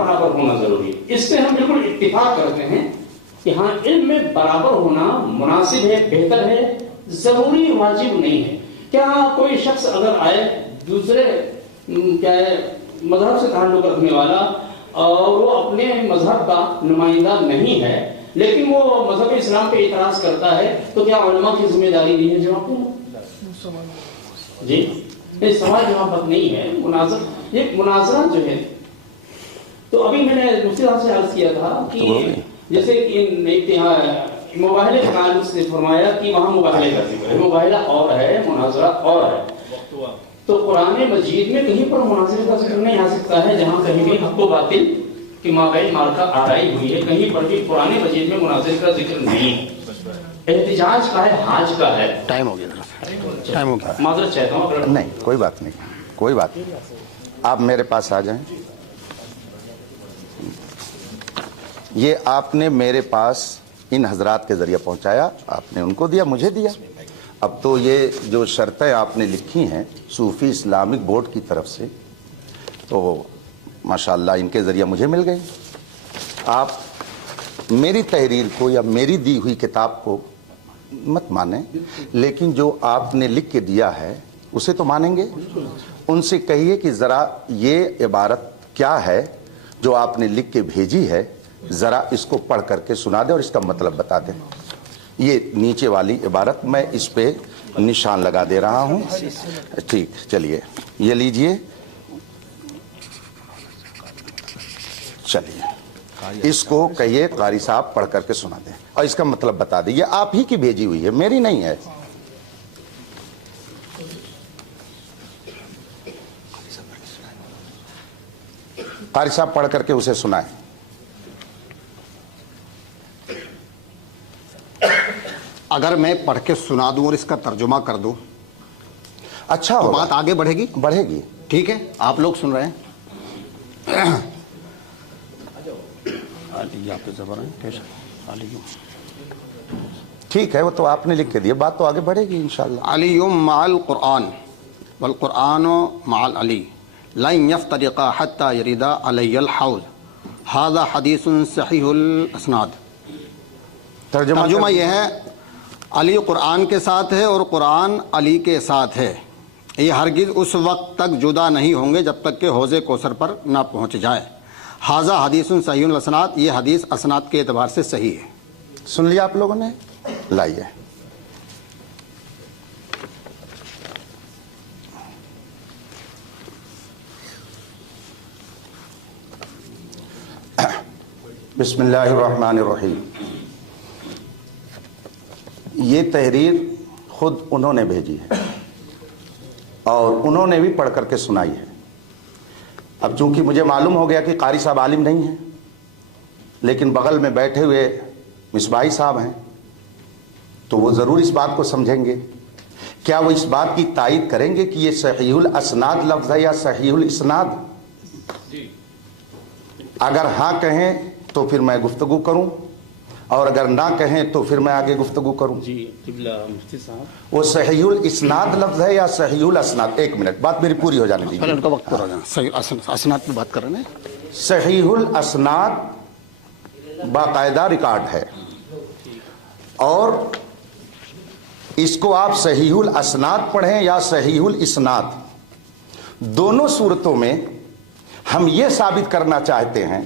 برابر ہونا ضروری ہے. اس سے ہم بالکل اتفاق کرتے ہیں کہ ہاں علم میں برابر ہونا مناسب ہے، بہتر ہے، ضروری واجب نہیں ہے. کیا کوئی شخص اگر آئے دوسرے کیا ہے مذہب سے تعلق رکھنے والا اور وہ اپنے مذہب کا نمائندہ نہیں ہے لیکن وہ مذہب اسلام پہ اعتراض کرتا ہے تو کیا علماء کی ذمہ داری نہیں ہے جواب دینا؟ جی یہ سوال جواب نہیں ہے. یہ مناظرہ جو ہے تو ابھی میں نے مفتی صاحب سے عرض کیا تھا کہ جیسے کہ مباحلے کے تعلق سے فرمایا کہ وہاں مباحلے کا ذکر ہے، مباحلہ اور ہے، مناظرہ اور ہے. تو قرآن مجید میں کہیں پر مناظرے کا ذکر نہیں آ سکتا ہے جہاں کہیں بھی حق و باطل کی مابین مارکا آرائی ہوئی ہے، کہیں پر بھی قرآن مجید میں مناظرے کا ذکر نہیں ہے. احتجاج کا ہے، حاج کا ہے. ٹائم ہو گیا، ٹائم ہو گیا. معذرت چاہتا ہوں اگر نہیں کوئی بات نہیں، کوئی بات نہیں، آپ میرے پاس آ جائیں. یہ آپ نے میرے پاس ان حضرات کے ذریعے پہنچایا، آپ نے ان کو دیا، مجھے دیا. اب تو یہ جو شرطیں آپ نے لکھی ہیں صوفی اسلامک بورڈ کی طرف سے تو ماشاءاللہ ان کے ذریعے مجھے مل گئی. آپ میری تحریر کو یا میری دی ہوئی کتاب کو مت مانیں، لیکن جو آپ نے لکھ کے دیا ہے اسے تو مانیں گے. ان سے کہیے کہ ذرا یہ عبارت کیا ہے جو آپ نے لکھ کے بھیجی ہے، ذرا اس کو پڑھ کر کے سنا دیں اور اس کا مطلب بتا دیں. یہ نیچے والی عبارت میں اس پہ نشان لگا دے رہا ہوں. ٹھیک، چلیے یہ لیجئے، چلیے اس کو کہیے قاری صاحب پڑھ کر کے سنا دیں اور اس کا مطلب بتا دیں. یہ آپ ہی کی بھیجی ہوئی ہے، میری نہیں ہے. قاری صاحب پڑھ کر کے اسے سنائیں. اگر میں پڑھ کے سنا دوں اور اس کا ترجمہ کر دوں اچھا تو ہوگا، بات آگے بڑھے گی. بڑھے گی. ٹھیک ہے، آپ لوگ سن رہے ہیں. ٹھیک ہے، وہ تو آپ نے لکھ کے دیا، بات تو آگے بڑھے گی انشاءاللہ. علی مع القرآن والقرآن مع العلی لن یفترقا حتی یریدا علی الحوض ھذا حدیث صحیح الاسناد. ترجمہ یہ ہے، علی قرآن کے ساتھ ہے اور قرآن علی کے ساتھ ہے. یہ ہرگز اس وقت تک جدا نہیں ہوں گے جب تک کہ حوض کوثر پر نہ پہنچ جائے. ھذا حدیث صحیح الاسناد، یہ حدیث اسناد کے اعتبار سے صحیح ہے. سن لیا آپ لوگوں نے؟ لائیے. بسم اللہ الرحمن الرحیم. یہ تحریر خود انہوں نے بھیجی ہے اور انہوں نے بھی پڑھ کر کے سنائی ہے. اب چونکہ مجھے معلوم ہو گیا کہ قاری صاحب عالم نہیں ہیں لیکن بغل میں بیٹھے ہوئے مصباحی صاحب ہیں تو وہ ضرور اس بات کو سمجھیں گے. کیا وہ اس بات کی تائید کریں گے کہ یہ صحیح الاسناد لفظ ہے یا صحیح الاسناد؟ اگر ہاں کہیں تو پھر میں گفتگو کروں اور اگر نہ کہیں تو پھر میں آگے گفتگو کروں. جی مفتی صاحب وہ صحیح الاسناد لفظ ہے یا صحیح الاسناد؟ ایک منٹ، بات میری پوری ہو جانے دیجیے. پہلے ان کا وقت پورا ہو جانا. صحیح اسناد پہ بات کر رہے ہیں. صحیح الاسناد باقاعدہ ریکارڈ ہے اور اس کو آپ صحیح الاسناد پڑھیں یا صحیح الاسناد، دونوں صورتوں میں ہم یہ ثابت کرنا چاہتے ہیں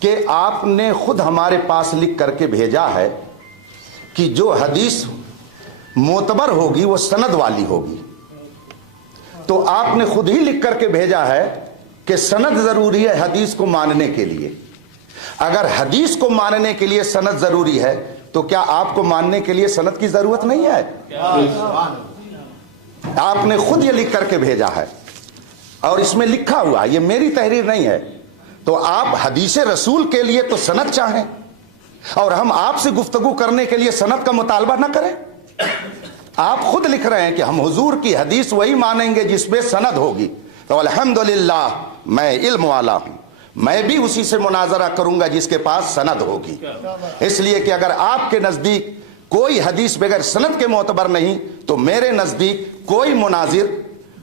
کہ آپ نے خود ہمارے پاس لکھ کر کے بھیجا ہے کہ جو حدیث معتبر ہوگی وہ سند والی ہوگی. تو آپ نے خود ہی لکھ کر کے بھیجا ہے کہ سند ضروری ہے حدیث کو ماننے کے لیے. اگر حدیث کو ماننے کے لیے سند ضروری ہے تو کیا آپ کو ماننے کے لیے سند کی ضرورت نہیں ہے؟ آپ نے خود یہ لکھ کر کے بھیجا ہے اور اس میں لکھا ہوا، یہ میری تحریر نہیں ہے. تو آپ حدیث رسول کے لیے تو سند چاہیں اور ہم آپ سے گفتگو کرنے کے لیے سند کا مطالبہ نہ کریں. آپ خود لکھ رہے ہیں کہ ہم حضور کی حدیث وہی مانیں گے جس میں سند ہوگی. تو الحمدللہ میں علم والا ہوں، میں بھی اسی سے مناظرہ کروں گا جس کے پاس سند ہوگی. اس لیے کہ اگر آپ کے نزدیک کوئی حدیث بغیر سند کے معتبر نہیں تو میرے نزدیک کوئی مناظر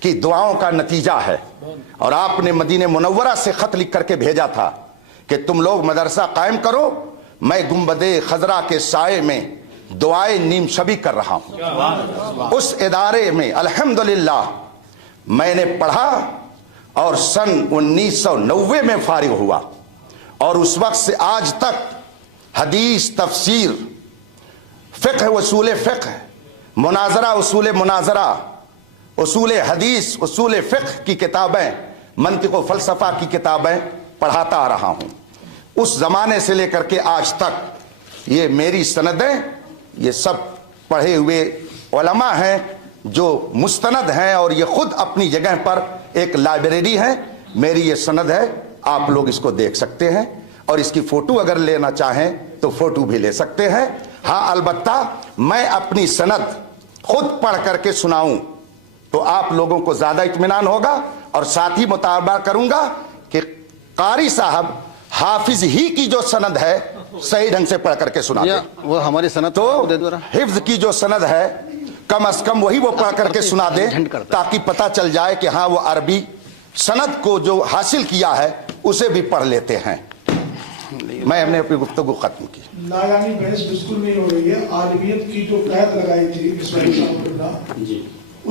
کی دعاؤں کا نتیجہ ہے. اور آپ نے مدینہ منورہ سے خط لکھ کر کے بھیجا تھا کہ تم لوگ مدرسہ قائم کرو, میں گنبد خضرا کے سائے میں دعائیں نیم شبی کر رہا ہوں. اس ادارے میں الحمدللہ میں نے پڑھا اور سن 1990 میں فارغ ہوا, اور اس وقت سے آج تک حدیث, تفسیر, فقہ, اصول فقہ, مناظرہ, اصول مناظرہ, اصول حدیث, اصول فقہ کی کتابیں, منطق و فلسفہ کی کتابیں پڑھاتا آ رہا ہوں. اس زمانے سے لے کر کے آج تک یہ میری سندیں, یہ سب پڑھے ہوئے علماء ہیں جو مستند ہیں, اور یہ خود اپنی جگہ پر ایک لائبریری ہے. میری یہ سند ہے, آپ لوگ اس کو دیکھ سکتے ہیں, اور اس کی فوٹو اگر لینا چاہیں تو فوٹو بھی لے سکتے ہیں. ہاں البتہ میں اپنی سند خود پڑھ کر کے سناؤں تو آپ لوگوں کو زیادہ اطمینان ہوگا, اور ساتھ ہی مطالبہ کروں گا کہ قاری صاحب حافظ ہی کی جو سند ہے صحیح ڈھنگ سے پڑھ کر کے سنا دیں. وہ ہماری سند تو حفظ کی جو سند ہے کم از کم وہی وہ پڑھ کر کے سنا دیں, تاکہ پتہ چل جائے کہ ہاں وہ عربی سند کو جو حاصل کیا ہے اسے بھی پڑھ لیتے ہیں. میں ہم نے اپنی گفتگو ختم کی. نایانی بحث بالکل نہیں ہو رہی ہے. عالمیت کی جو قید لگائی تھی اسماعیل صاحب نے,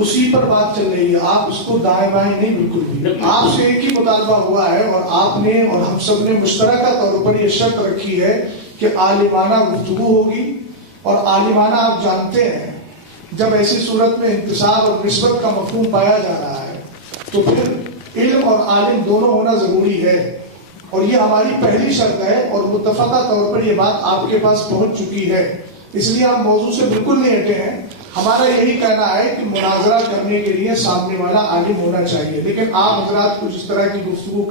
اسی پر بات چل رہی ہے. آپ اس کو دائیں بائیں نہیں, بالکل بھی. آپ سے ایک ہی مطالبہ ہوا ہے, اور آپ نے اور ہم سب نے مشترکہ طور پر یہ شرط رکھی ہے کہ عالمانہ گفتگو ہوگی. اور عالمانہ آپ جانتے ہیں جب ایسی صورت میں انتصاب اور نسبت کا مفہوم پایا جا رہا ہے تو پھر علم اور عالم دونوں ہونا ضروری ہے, اور یہ ہماری پہلی شرط ہے, اور متفقہ طور پر یہ بات آپ کے پاس پہنچ چکی ہے. اس لیے آپ موضوع سے بالکل نہیں ہٹے ہیں. ہمارا یہی کہنا ہے کہ مناظرہ کرنے کے لیے سامنے والا عالم ہونا چاہیے, لیکن آپ حضرات کچھ اس طرح کی گفتگو